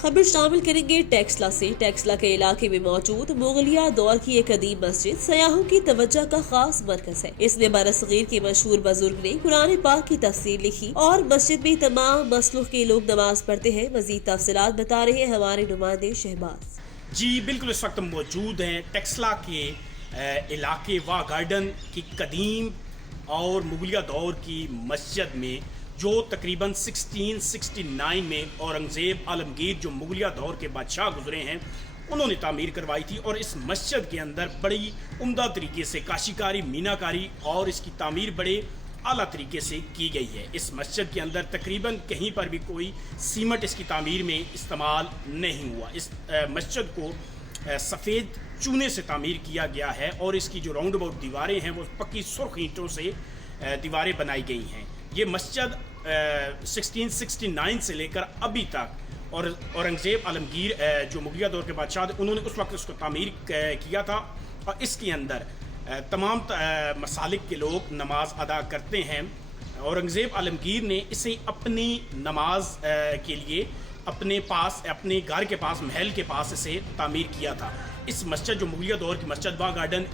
खबर शामिल करेंगे टेक्सला से। टेक्सला के इलाके में मौजूद मुगलिया दौर की एक कदीम मस्जिद सयाहों की तवज्जो का खास मरकज है। इसमें बरसगीर के मशहूर बुजुर्ग ने कुरान पाक की तफसीर लिखी और मस्जिद में तमाम मसलूक के लोग नमाज पढ़ते हैं। मजीद तफसीलात बता रहे हैं हमारे नुमाइंदे शहबाज। जी बिल्कुल, इस वक्त मौजूद हैं टेक्सला के इलाके वाह गार्डन की कदीम और मुगलिया दौर की मस्जिद में, जो तकरीबन 1669 में औरंगज़ेब आलमगीर जो मुगलिया दौर के बादशाह गुजरे हैं उन्होंने तामीर करवाई थी। और इस मस्जिद के अंदर बड़ी उम्दा तरीके से काशीकारी, मीनाकारी और इसकी तामीर बड़े आला तरीके से की गई है। इस मस्जिद के अंदर तकरीबन कहीं पर भी कोई सीमेंट इसकी तामीर में इस्तेमाल नहीं हुआ। इस मस्जिद को सफ़ेद चूने से तामीर किया गया है और इसकी जो राउंड अबाउट दीवारें हैं वो पक्की सुर्ख ईंटों से दीवारें बनाई गई हैं। ये मस्जिद 1669 से लेकर अभी तक और औरंगज़ेब आलमगीर जो मुगलिया दौर के बादशाह थे उन्होंने उस वक्त इसको तामीर किया था। और इसके अंदर तमाम मसालिक के लोग नमाज अदा करते हैं। औरंगज़ेब आलमगीर ने इसे अपनी नमाज के लिए अपने घर के पास, महल के पास इसे तामीर किया था। इस मस्जिद जो मुगलिया दौर की मस्जिद वाह गार्डन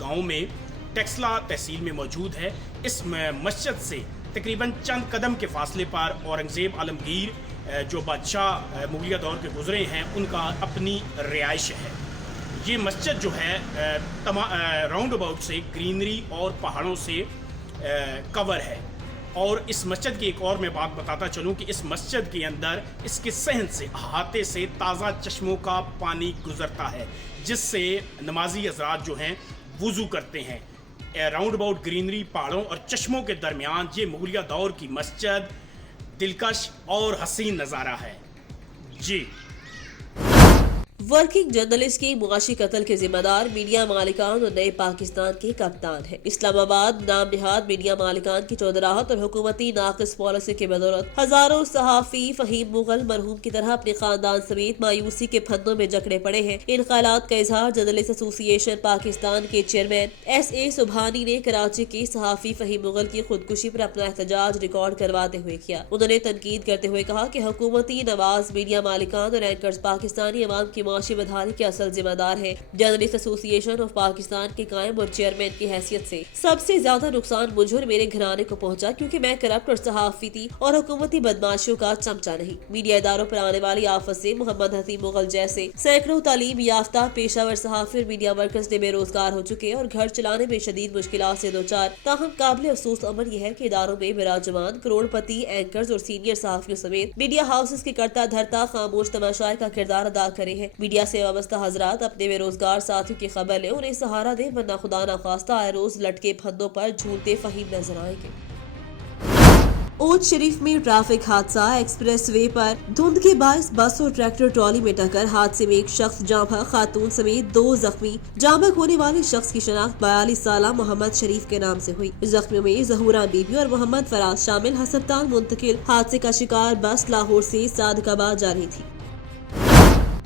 गाँव में टेक्सला तहसील में मौजूद है। इस मस्जिद से तकरीबन चंद कदम के फासले पर औरंगज़ेब आलमगीर जो बादशाह मुगलिया दौर के गुजरे हैं उनका अपनी रिहाइश है। ये मस्जिद जो है राउंड अबाउट से ग्रीनरी और पहाड़ों से कवर है। और इस मस्जिद की एक और मैं बात बताता चलूँ कि इस मस्जिद के अंदर इसके सहन से, अहाते से ताज़ा चश्मों का पानी गुजरता है जिससे नमाजी हज़रात जो हैं वुज़ू करते हैं। राउंड अबाउट ग्रीनरी, पहाड़ों और चश्मों के दरमियान ये मुगलिया दौर की मस्जिद दिलकश और हसीन नज़ारा है। जी वर्किंग जर्नलिस्ट की मुआशी कत्ल के जिम्मेदार मीडिया मालिकान और नए पाकिस्तान के कप्तान है। इस्लामाबाद नाम निहाद मीडिया मालिकान की चौधराहत और हुकूमती नाक़िस पॉलिसी के बदौलत हजारों सहाफ़ी फ़हीम मुगल मरहूम की तरह अपने खानदान समेत मायूसी के फंदों में जकड़े पड़े हैं। इन ख्यालात का इजहार जर्नलिस्ट एसोसिएशन पाकिस्तान के चेयरमैन SA सुबहानी ने कराची के सहाफ़ी फ़हीम मुगल की खुदकुशी पर अपना एहतजाज रिकॉर्ड करवाते हुए किया। उन्होंने तनकीद करते हुए कहा कि हुकूमती नवाज मीडिया मालिकान और एंकर्स पाकिस्तानी अवाम की मुआशी बदहाली के असल जिम्मेदार है। जर्नलिस्ट एसोसिएशन ऑफ पाकिस्तान के कायम और चेयरमैन की हैसियत से सबसे ज्यादा नुकसान मुझे और मेरे घराने को पहुंचा, क्योंकि मैं करप्ट और सहाफी थी और हुकूमती बदमाशियों का चमचा नहीं। मीडिया इदारों पर आने वाली आफत से मोहम्मद हसीब मुगल जैसे सैकड़ों तालीम याफ्ता पेशावर सहाफी और मीडिया वर्कर्स ने बेरोजगार हो चुके और घर चलाने में शदीद मुश्किलात से दो चार। ताहम काबिल अफसोस अमर यह है कि इदारों में विराजमान करोड़पति एंकर्स और सीनियर सहाफियों समेत मीडिया हाउसेस के करता धरता खामोश तमाशाए का किरदार अदा करे हैं। मीडिया से वाबस्ता हजरात अपने बेरोजगार साथियों की खबर ले, उन्हें सहारा दे, वरना खुदा न खास्ता आए रोज लटके फंदों पर झूलते फहीम नजर आएंगे। ओज शरीफ में ट्रैफिक हादसा। एक्सप्रेस वे पर धुंध के बायस बस और ट्रैक्टर ट्रॉली में टक्कर। हादसे में एक शख्स जाँ खातून समेत 2 जख्मी। जाँ होने वाले शख्स की शनाख्त 42 साला मोहम्मद शरीफ के नाम से हुई। जख्मियों में जहूरा बीबी और मोहम्मद फराज शामिल। हस्पताल मुंतकिल। हादसे का शिकार बस लाहौर से सादकाबाद जा रही थी।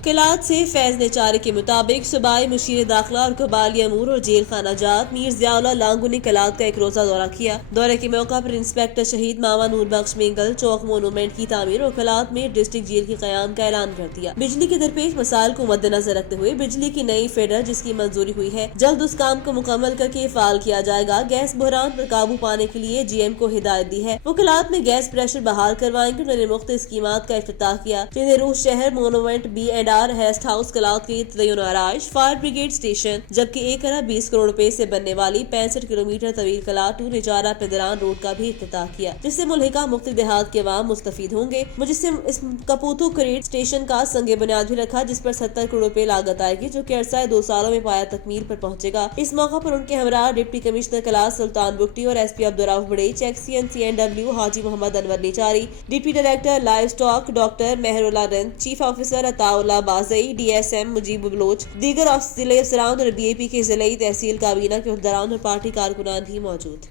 किलात से फैज नेचारी के मुताबिक सूबाई मुशीर दाखिला और कबाली अमूर और जेल खाना जात मीर ज़ियाउल्लाह लांगू ने किलात का एक रोजा दौरा किया। दौरे के मौका पर इंस्पेक्टर शहीद मामा नूर बख्श मेंगल चौक मोनूमेंट की तामीर और किलात में डिस्ट्रिक्ट जेल के कयाम का ऐलान कर दिया। बिजली के दरपेश मसाइल को मद्देनजर रखते हुए बिजली की नई फीडर जिसकी मंजूरी हुई है जल्द उस काम को मुकम्मल करके फाल किया जाएगा। गैस बहरान पर काबू पाने के लिए GM को हिदायत दी है। वो किलात में गैस प्रेशर बहाल करवाएंगे। उन्होंने मुख्तलिफ स्कीमात का इफ्तिताह किया जिन्हें रूह शहर मोनूमेंट B&R रेस्ट हाउस किलात की तय्युन आराइश फायर ब्रिगेड स्टेशन, जबकि 1 अरब 20 करोड़ रुपए से बनने वाली 65 किलोमीटर तवील किलात टू निजारा पिदरान रोड का भी इफ्तिताह किया, जिससे मुल्हिका मुख्तलिफ देहात के अवाम मुस्तफीद होंगे। मुजस्सिम इस कपूतो क्रेट स्टेशन का संगे बुनियाद भी रखा जिस पर 70 करोड़ रुपए लागत आएगी, जो कि अरसा 2 सालों में पाया तकमील पर पहुंचेगा। इस मौका पर उनके हमरा डिप्टी कमिश्नर किलात सुल्तान बुगटी और SP Abdurrauf Badech, XCN Haji Mohammad Anwar Nechari, deputy director livestock doctor Mehrullah Rind, chief officer Ataullah Bazai, DSM Mujib Baloch, दीगर जिले अफसरान और BAP के जिले तहसील काबीना के उहदेदारान और पार्टी कारकुनान भी मौजूद।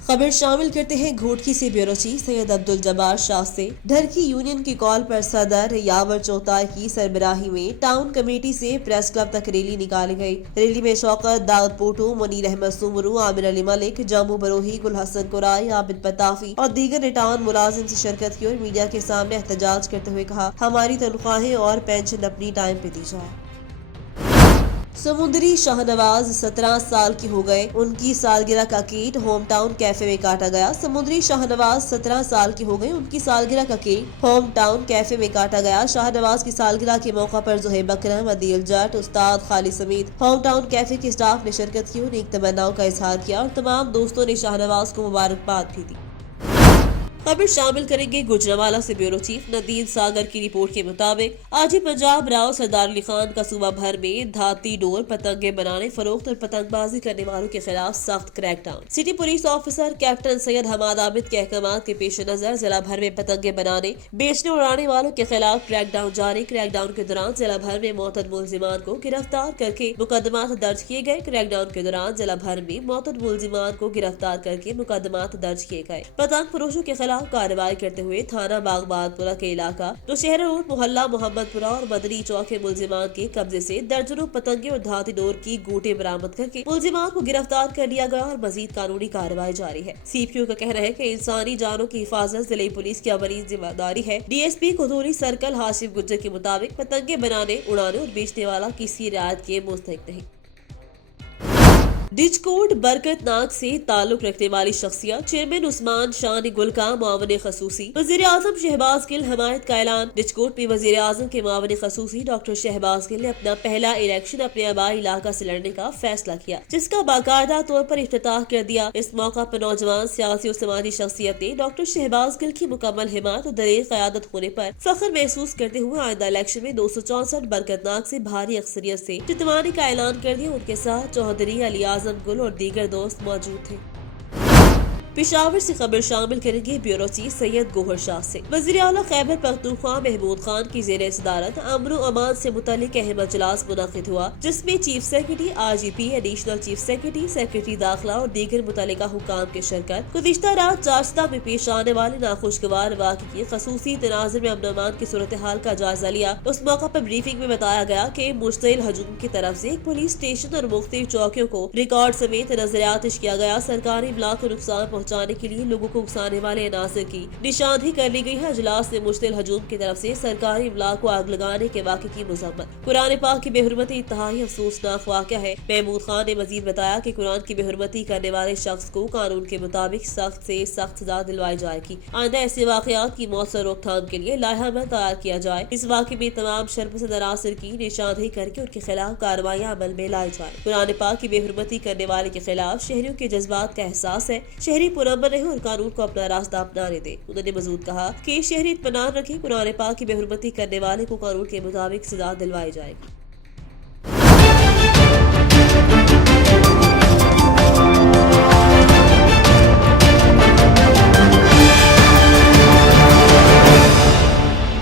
खबर शामिल करते हैं घोटकी से ब्यूरो चीफ सैयद अब्दुल जब्बार शाह से। ढरकी यूनियन की कॉल पर सदर यावर चौताई की सरबराही में टाउन कमेटी से प्रेस क्लब तक रैली निकाली गई। रैली में शौकत, दाऊद पोटो, मुनीर अहमद सुमरू, आमिर अली मलिक, जामू बरोही, गुल हसन कुराई, आबिद पताफी और दीगर रिटाउन मुलाजिम से शिरकत की और मीडिया के सामने एहतजाज करते हुए कहा, हमारी तनख्वाहें और पेंशन अपनी टाइम पे दी जाए। समुद्री शाहनवाज 17 साल की हो गए, उनकी सालगिरह का केक होम टाउन कैफे में काटा गया। समुद्री शाहनवाज 17 साल की हो गए, उनकी सालगिरह का केक होम टाउन कैफे में काटा गया। शाहनवाज की सालगिरह के मौका पर जोहेब अकरम, अदील जट, उस्ताद खालिद समेत होम टाउन कैफे के स्टाफ ने शिरकत की और नेक तमन्नाओं का इजहार किया और तमाम दोस्तों ने शाहनवाज को मुबारकबाद भी दी। खबर शामिल करेंगे गुजरांवाला से ब्यूरो चीफ नदीम सागर की रिपोर्ट के मुताबिक आज ही पंजाब राव सरदार अली खान का सूबा भर में धाती डोर पतंगे बनाने, फरोख्त और पतंगबाजी करने वालों के खिलाफ सख्त crackdown. City police officer captain Syed Hammad Abid के अहकामात के पेश नजर जिला भर में पतंगे बनाने, बेचने, उड़ाने वालों के खिलाफ क्रैकडाउन जारी। क्रैकडाउन के दौरान जिला भर में मौतद मुलजिमान को गिरफ्तार करके मुकदमात दर्ज किए गए। क्रैकडाउन के दौरान जिला भर में मौतद मुलजिमान को गिरफ्तार करके मुकदमात दर्ज किए गए। पतंग फरोशों के खिलाफ कार्रवाई करते हुए थाना बागबादपुरा के इलाका नौशहरा रोड, मोहल्ला मोहम्मदपुरा और मदनी चौक के मुलजिमान के कब्जे से दर्जनों पतंगे और धाती डोर की गोटे बरामद करके मुलजिमान को गिरफ्तार कर लिया गया और मजीद कानूनी कार्रवाई जारी है। सीपीओ का कहना है कि इंसानी जानों की हिफाजत जिले पुलिस की अवली जिम्मेदारी है। डीएसपी कोतवाली सर्कल हाशिम गुज्जर के मुताबिक पतंगे बनाने, उड़ाने और बेचने वाला किसी रियायत के मुस्तहिक नहीं। डिजकोट बरकत नाग से ताल्लुक रखने वाली शख्सियत चेयरमैन उस्मान शाह गुल का मुआवन खसूसी। वजीर आजम शहबाज गिल हमायत का ऐलान। डिजकोट में वजीर आजम के मुआवन खसूसी डॉक्टर शहबाज गिल ने अपना पहला इलेक्शन अपने आबाई इलाका से लड़ने का फैसला किया, जिसका बाकायदा तौर पर इफ्तिताह कर दिया। इस मौका पर नौजवान सियासी और समाजी शख्सियत ने डॉक्टर शहबाज गिल की मुकम्मल हिमायत और दलेर क़यादत होने पर फख्र महसूस करते हुए आइंदा इलेक्शन में 264 बरकत नाग से भारी अक्सरियत से जितवाने का ऐलान कर दिया। उनके साथ चौधरी अली आजम गुल और दीगर दोस्त मौजूद थे। पेशावर से खबर शामिल करेंगे ब्यूरो चीफ सैयद गोहर शाह से। वज़ीर आला खैबर पख्तूनख्वा महमूद खान की ज़ेर सदारत अमन व अमान से मुतल्लिक अहम इजलास मुनक़िद हुआ, जिसमें chief secretary, IGP, additional chief secretary, secretary दाखिला और दीगर मुतल्लिका हुकाम की शिरकत। गुज़िश्ता रात चारस्ता में पेश आने वाले नाखुशगवार वाक़े की खसूसी तनाज़ुर में अमन अमान की सूरत हाल का जायजा लिया। उस मौका पर ब्रीफिंग में बताया गया कि मुश्तिल हजूम की तरफ से एक पुलिस स्टेशन और मुख्तलिफ चौकियों को रिकॉर्ड समेत नजर आतिश किया गया। सरकारी इमला को नुकसान पहुँचाने के लिए लोगों को उकसाने वाले अनासर की निशानदेही कर ली गई है। इजलास में मुश्तिल हजूम की तरफ से सरकारी इमला को आग लगाने के वाक़े की मज़म्मत। कुरान पाक की बेहुरमती इंतहाई अफसोसनाक वाक़या है। महमूद खान ने मजीद बताया कि कुरान की बेहुरमती करने वाले शख्स को कानून के मुताबिक सख्त से सख्त सजा दिलवाई जाएगी। आइंदा ऐसे वाक़यात की मौसर रोकथाम के लिए लाइहानामा तैयार किया जाए। इस वाक़े में तमाम शर्मसार अनासर की निशानदेही करके उनके खिलाफ कार्रवाइयाँ अमल में लाई जाए। कुरान पाक की बेहुरमती करने वाले के खिलाफ शहरियों के जज्बात का एहसास है। शहरी पुरअमन रहे और कानून को अपना रास्ता अपनाने दे। उन्होंने मज़ीद कहा कि शहरी इत्मीनान रखें, कुरान पाक की बेहुरमती करने वाले को कानून के मुताबिक सजा दिलवाई जाएगी।